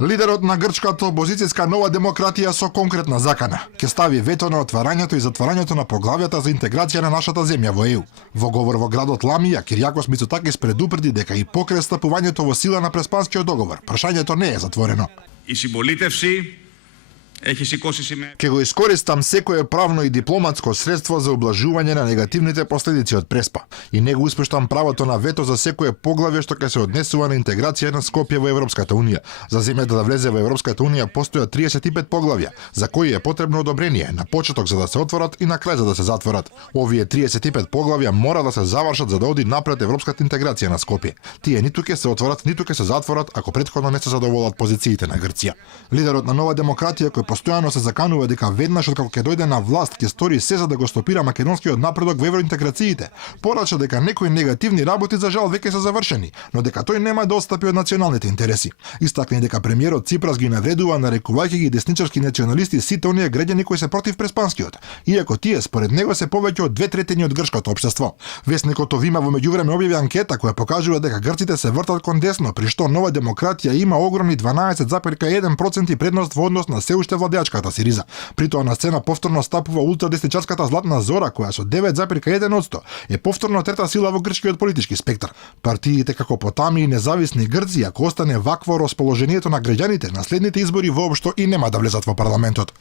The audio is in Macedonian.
Лидерот на грчката опозицијска Нова демократија со конкретна закана ќе стави вето на отварањето и затварањето на поглавјата за интеграција на нашата земја во ЕУ. Во говор во градот Ламија, Киријакос Мицотакис предупреди дека и покрај стапувањето во сила на Преспанскиот договор, прашањето не е затворено. Η συμπολίτευση έχει σηκώσει σημαία. Ке го искористам секое правно и дипломатско средство за ублажување на негативните последици од Преспа и не го испуштам правото на вето за секое поглавје што ќе се однесува на интеграција на Скопје во Европската унија. За земјата да влезе во Европската унија постојат 35 поглавја, за кои е потребно одобрение на почеток за да се отворат и на крај за да се затворат. Овие 35 поглавја мора да се завршат за да оди напред европската интеграција на Скопје. Тие ниту ќе се отворат, ниту ќе се затворат ако претходно не се задоволат позициите на Грција. Лидерот на Нова демократија кој постојано се заканува дека веднаш откако ќе дојде на власт ќе стори се за да го стопира македонскиот напредок во евроинтеграциите. Порача дека некои негативни работи за жал веќе се завршени, но дека тој нема да отстапи од националните интереси. Истакна дека премиерот Ципрас ги навредува нарекувајќи ги десничарски националисти сите оние граѓани кои се против Преспанскиот, иако тие според него се повеќе од 2/3 од грчкото општество. Весникот Овима во меѓувреме објави анкета која покажува дека грците се вртат кон десно, при што Нова демократија има огромни 12,1% предност во однос на се уште владеачката Сириза. Притоа на сцена повторно стапува ултрадесничарската Златна Зора, која со 9,1% е повторно трета сила во грчкиот политички спектар. Партиите како Потами и Независни Грци, ако остане вакво расположението на граѓаните, на следните избори воопшто и нема да влезат во парламентот.